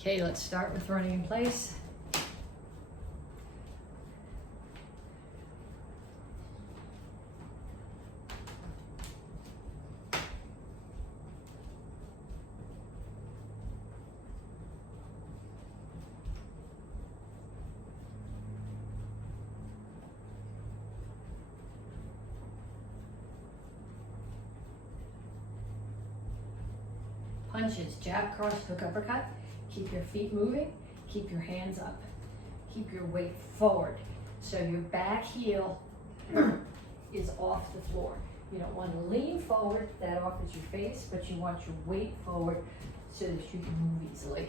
Okay, let's start with running in place. Punches, jab, cross, hook, uppercut. Keep your feet moving, keep your hands up. Keep your weight forward. So your back heel is off the floor. You don't want to lean forward, that offers your face, but you want your weight forward so that you can move easily.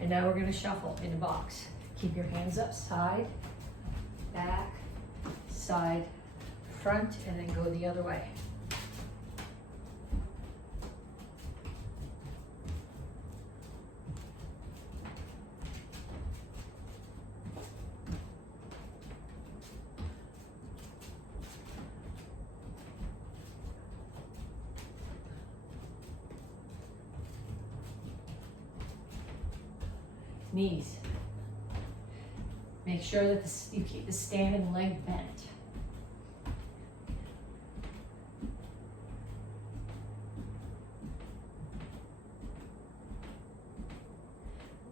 And now we're going to shuffle in a box. Keep your hands up, side, back, side, front, and then go the other way. Knees. Make sure that you keep the standing leg bent.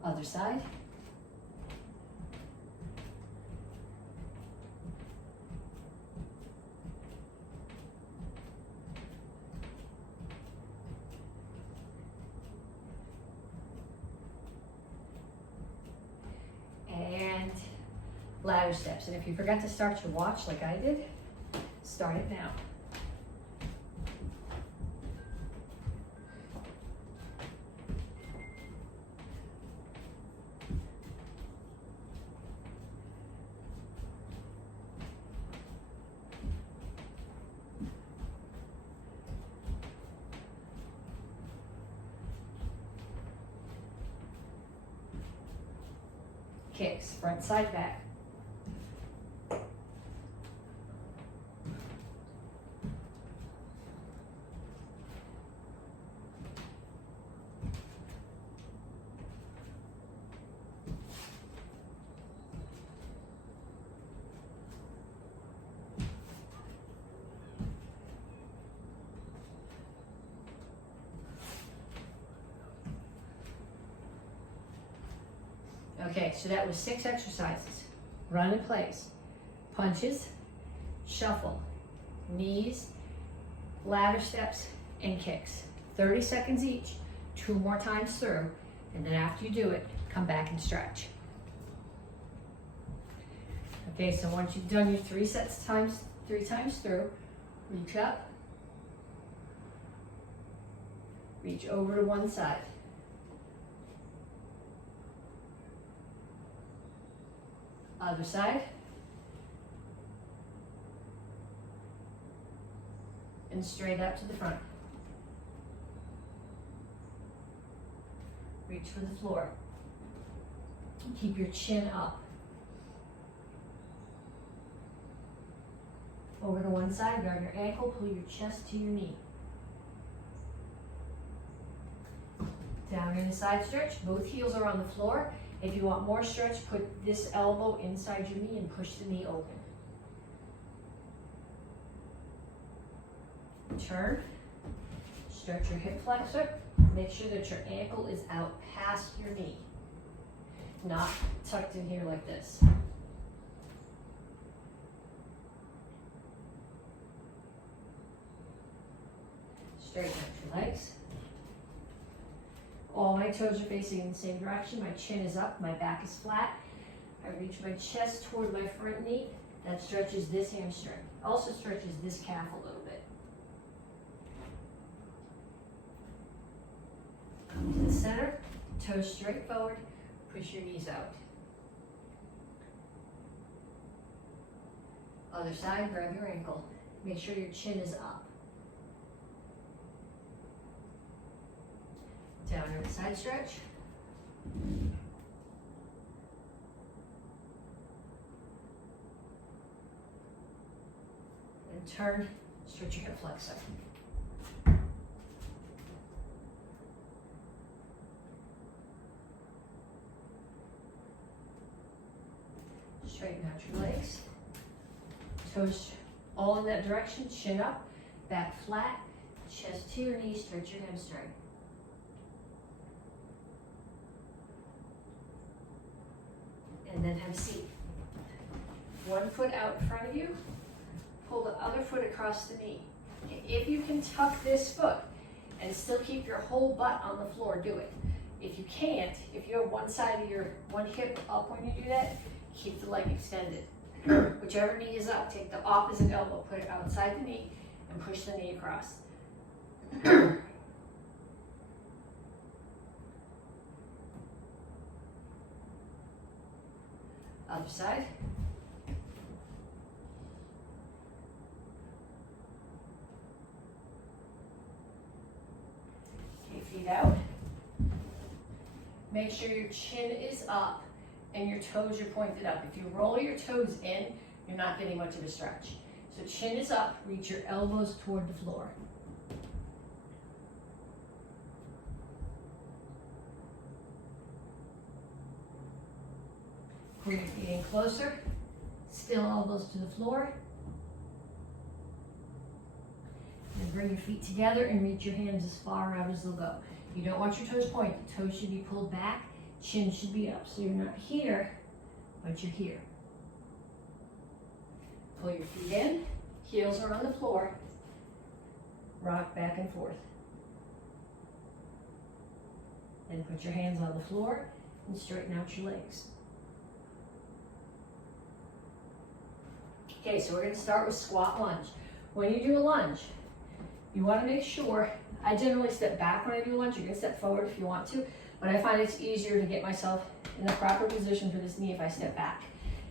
Other side. And ladder steps. And if you forgot to start your watch like I did, start it now. Kicks, front, side, back. Okay, so that was 6 exercises. Run in place. Punches, shuffle, knees, ladder steps, and kicks. 30 seconds each, 2 more times through, and then after you do it, come back and stretch. Okay, so once you've done your 3 times through, reach up, reach over to one side. Other side. And straight up to the front. Reach for the floor. Keep your chin up. Over to one side, grab your ankle, pull your chest to your knee. Down in a side stretch, both heels are on the floor. If you want more stretch, put this elbow inside your knee and push the knee open. Turn, stretch your hip flexor. Make sure that your ankle is out past your knee, not tucked in here like this. Straighten out your legs. All my toes are facing in the same direction. My chin is up, my back is flat. I reach my chest toward my front knee. That stretches this hamstring. Also stretches this calf a little bit. Come to the center, toes straight forward, push your knees out. Other side, grab your ankle. Make sure your chin is up. Downward side stretch. And turn, stretch your hip flexor. Straighten out your legs. Toes all in that direction, chin up, back flat, chest to your knees, stretch your hamstring. And then have a seat. One foot out in front of you, pull the other foot across the knee. If you can tuck this foot and still keep your whole butt on the floor, do it. If you can't, if you have one side of your one hip up when you do that, keep the leg extended. Whichever knee is up, take the opposite elbow, put it outside the knee, and push the knee across. Other side. Okay, feet out. Make sure your chin is up and your toes are pointed up. If you roll your toes in, you're not getting much of a stretch. So chin is up, reach your elbows toward the floor. Pull your feet in closer, still elbows to the floor. And bring your feet together and reach your hands as far out as they'll go. You don't want your toes pointed. Toes should be pulled back, chin should be up. So you're not here, but you're here. Pull your feet in, heels are on the floor. Rock back and forth. Then put your hands on the floor and straighten out your legs. Okay, so we're going to start with squat lunge. When you do a lunge, you want to make sure, I generally step back when I do a lunge. You can step forward if you want to, but I find it's easier to get myself in the proper position for this knee if I step back.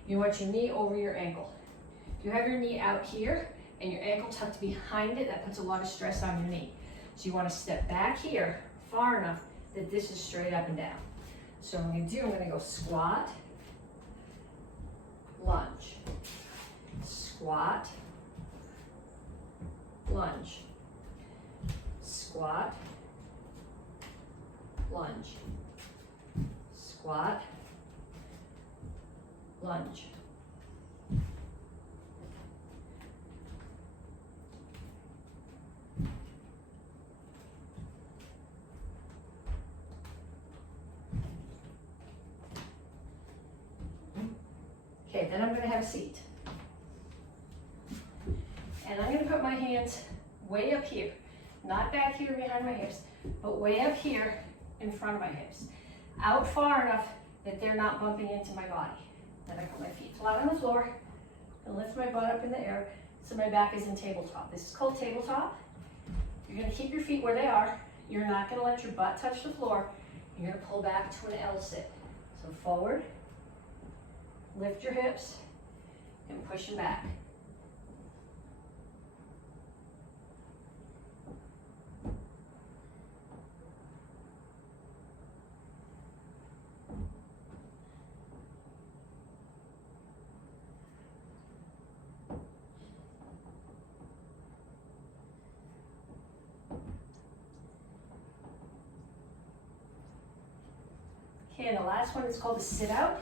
You want your knee over your ankle. If you have your knee out here and your ankle tucked behind it, that puts a lot of stress on your knee. So you want to step back here far enough that this is straight up and down. So what I'm going to do, I'm going to go squat, lunge, squat, lunge, squat, lunge, squat, lunge. Okay, then I'm going to have a seat. And I'm going to put my hands way up here, not back here behind my hips, but way up here in front of my hips. Out far enough that they're not bumping into my body. Then I put my feet flat on the floor and lift my butt up in the air so my back is in tabletop. This is called tabletop. You're going to keep your feet where they are. You're not going to let your butt touch the floor. You're going to pull back to an L sit. So forward, lift your hips, and push them back. Okay, and the last one is called a sit out.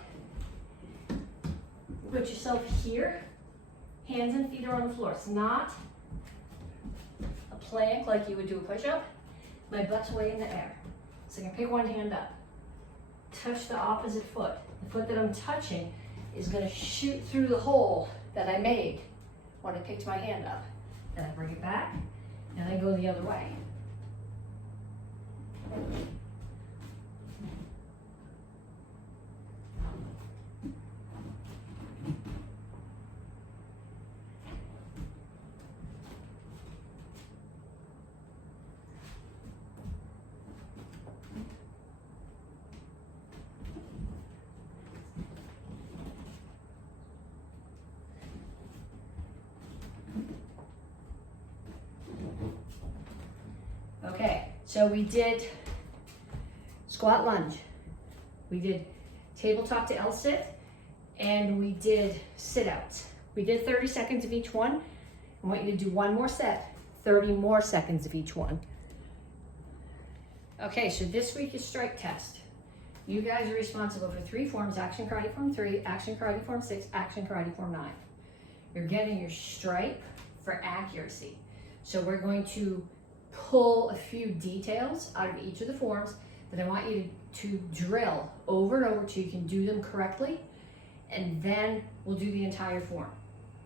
Put yourself here, hands and feet are on the floor. It's not a plank like you would do a push-up. My butt's way in the air. So I can pick one hand up, touch the opposite foot. The foot that I'm touching is gonna shoot through the hole that I made when I picked my hand up. Then I bring it back, and I go the other way. Okay, so we did squat lunge, we did tabletop to L sit, and we did sit outs. We did 30 seconds of each one. I want you to do one more set, 30 more seconds of each one. Okay, so this week is strike test. You guys are responsible for 3 forms: Action Karate Form 3, Action Karate Form 6, Action Karate Form 9. You're getting your stripe for accuracy. So we're going to pull a few details out of each of the forms that I want you to drill over and over till you can do them correctly, and then we'll do the entire form.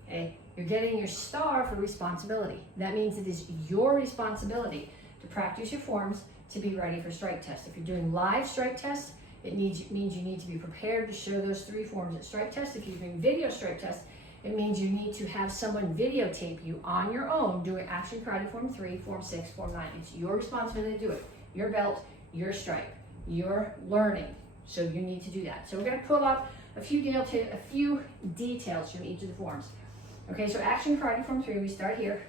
Okay? You're getting your star for responsibility. That means it is your responsibility to practice your forms to be ready for strike test. If you're doing live strike test, it means you need to be prepared to show those 3 forms at strike test. If you're doing video strike test, it means you need to have someone videotape you on your own doing Action Karate Form 3, Form 6, Form 9. It's your responsibility to do it. Your belt, your stripe, your learning. So you need to do that. So we're going to pull up a few details from each of the forms. Okay, so Action Karate Form 3, we start here.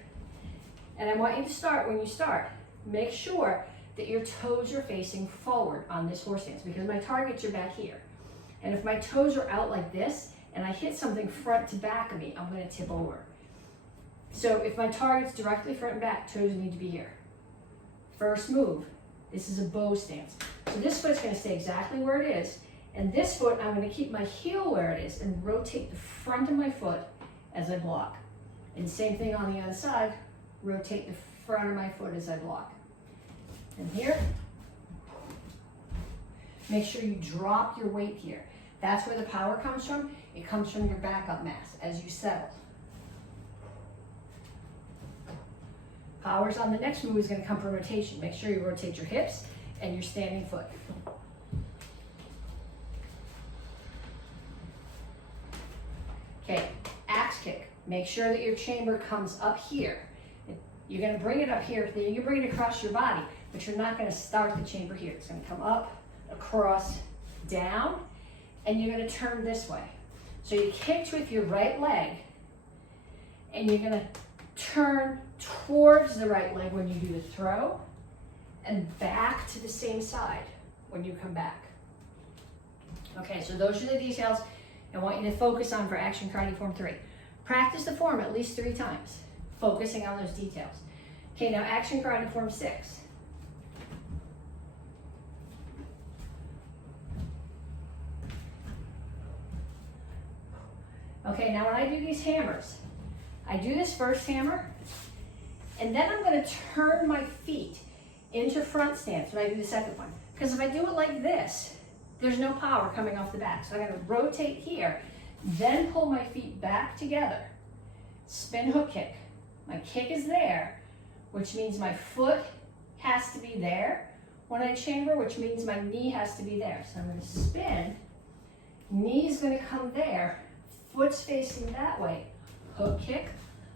And I want you to start, when you start, make sure that your toes are facing forward on this horse stance, because my targets are back here. And if my toes are out like this, and I hit something front to back of me, I'm going to tip over. So if my target's directly front and back, toes need to be here. First move, this is a bow stance. So this foot's going to stay exactly where it is, and this foot, I'm going to keep my heel where it is and rotate the front of my foot as I block. And same thing on the other side, rotate the front of my foot as I block. And here, make sure you drop your weight here. That's where the power comes from. It comes from your backup mass as you settle. Powers on the next move is going to come from rotation. Make sure you rotate your hips and your standing foot. Okay, axe kick. Make sure that your chamber comes up here. You're going to bring it up here, then you can bring it across your body, but you're not going to start the chamber here. It's going to come up, across, down, and you're going to turn this way. So you kicked with your right leg, and you're going to turn towards the right leg when you do the throw, and back to the same side when you come back. Okay, so those are the details I want you to focus on for Action Karate Form 3. Practice the form at least 3 times, focusing on those details. Okay, now Action Karate Form 6. Okay, now when I do these hammers, I do this first hammer, and then I'm going to turn my feet into front stance when I do the second one. Because if I do it like this, there's no power coming off the back. So I'm going to rotate here, then pull my feet back together. Spin hook kick. My kick is there, which means my foot has to be there when I chamber, which means my knee has to be there. So I'm going to spin, knee's going to come there, foot's facing that way, hook kick,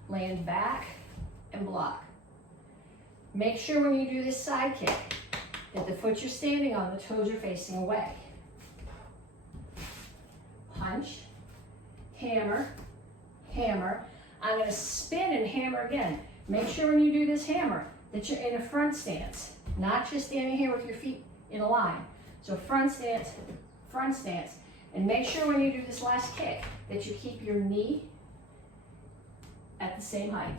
land back, and block. Make sure when you do this side kick that the foot you're standing on, the toes are facing away. Punch, hammer, hammer. I'm going to spin and hammer again. Make sure when you do this hammer that you're in a front stance, not just standing here with your feet in a line. So front stance, and make sure when you do this last kick that you keep your knee at the same height.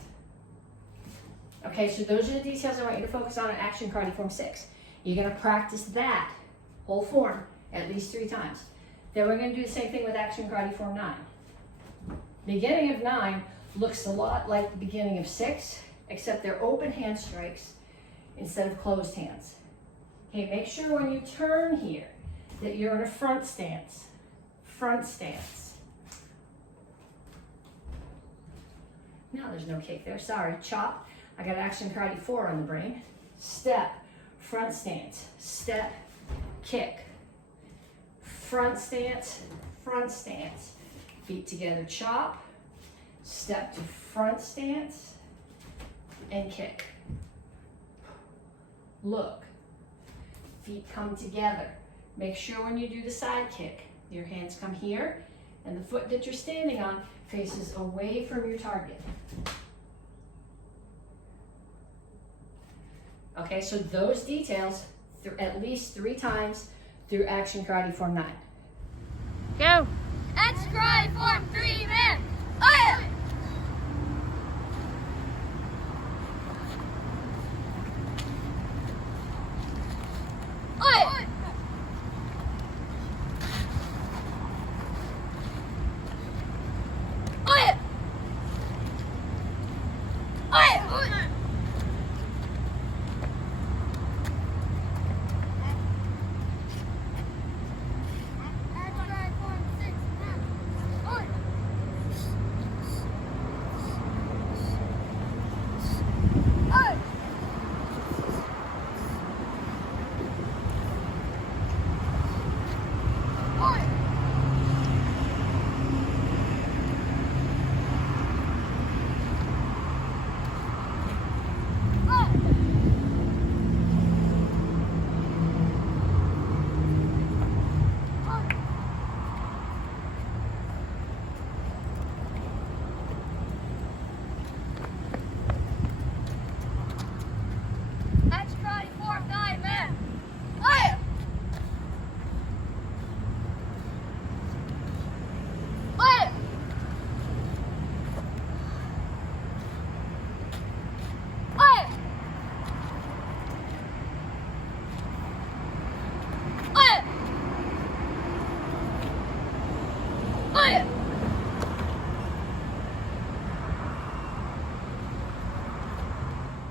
Okay, so those are the details I want you to focus on in Action Karate Form 6. You're going to practice that whole form at least 3 times. Then we're going to do the same thing with Action Karate Form 9. Beginning of 9 looks a lot like the beginning of 6, except they're open hand strikes instead of closed hands. Okay, make sure when you turn here that you're in a front stance. Front stance. No, there's no kick there. Sorry, chop. I got Action Karate 4 on the brain. Step, front stance, step, kick. Front stance, feet together, chop, step to front stance, and kick. Look, feet come together. Make sure when you do the side kick, your hands come here, and the foot that you're standing on faces away from your target. Okay, so those details at least 3 times through Action Karate Form 9. Go! Action Karate Form 3, man! Oh yeah!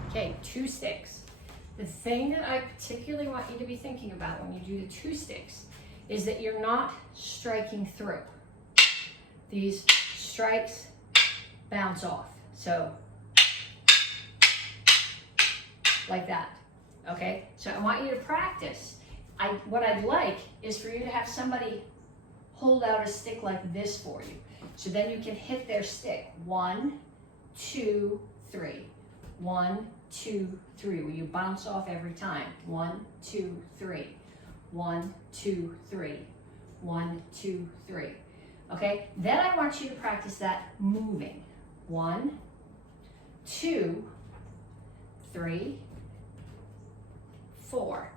Okay, 2 sticks. The thing that I particularly want you to be thinking about when you do the 2 sticks is that you're not striking through. These strikes bounce off. So, like that, okay? So I want you to practice. What I'd like is for you to have somebody hold out a stick like this for you. So then you can hit their stick. 1, 2, 3. 1, 2, 3. Will you bounce off every time? 1, 2, 3. 1, 2, 3. 1, 2, 3. Okay? Then I want you to practice that moving. 1, 2, 3, 4.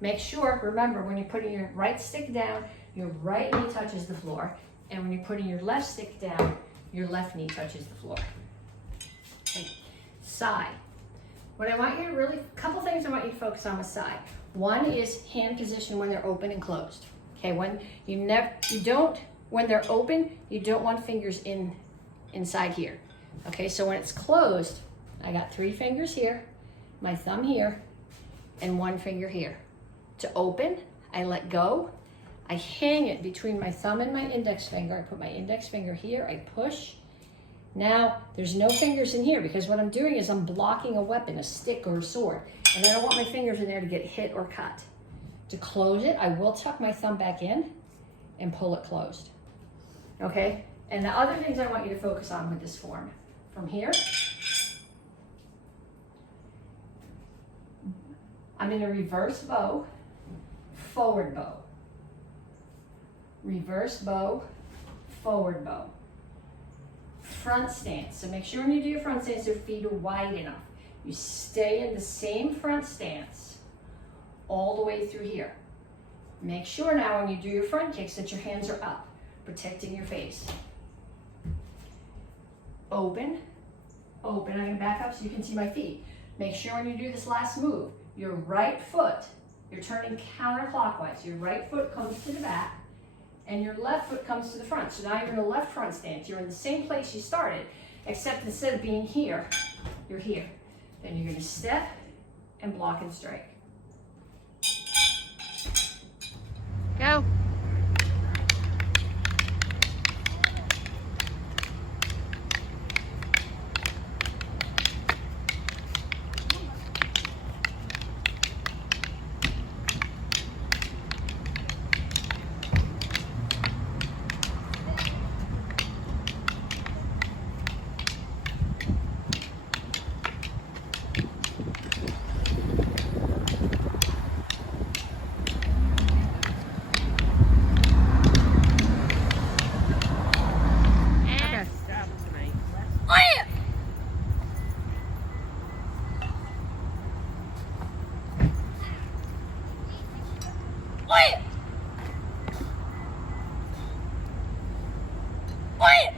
Make sure, remember, when you're putting your right stick down, your right knee touches the floor. And when you're putting your left stick down, your left knee touches the floor. Okay. Side. What I want you to really, a couple things I want you to focus on with side. One is hand position when they're open and closed. Okay, when when they're open, you don't want fingers inside here. Okay, so when it's closed, I got 3 fingers here, my thumb here, and 1 finger here. To open, I let go. I hang it between my thumb and my index finger. I put my index finger here, I push. Now, there's no fingers in here because what I'm doing is I'm blocking a weapon, a stick or a sword. And I don't want my fingers in there to get hit or cut. To close it, I will tuck my thumb back in and pull it closed. Okay? And the other things I want you to focus on with this form. From here, I'm in a reverse bow, forward bow. Reverse bow, forward bow. Front stance. So make sure when you do your front stance, your feet are wide enough. You stay in the same front stance all the way through here. Make sure now when you do your front kicks that your hands are up, protecting your face. Open, open. I'm going to back up so you can see my feet. Make sure when you do this last move, your right foot, you're turning counterclockwise. Your right foot comes to the back and your left foot comes to the front. So now you're in a left front stance. You're in the same place you started, except instead of being here, you're here. Then you're going to step and block and strike. Go. Oi!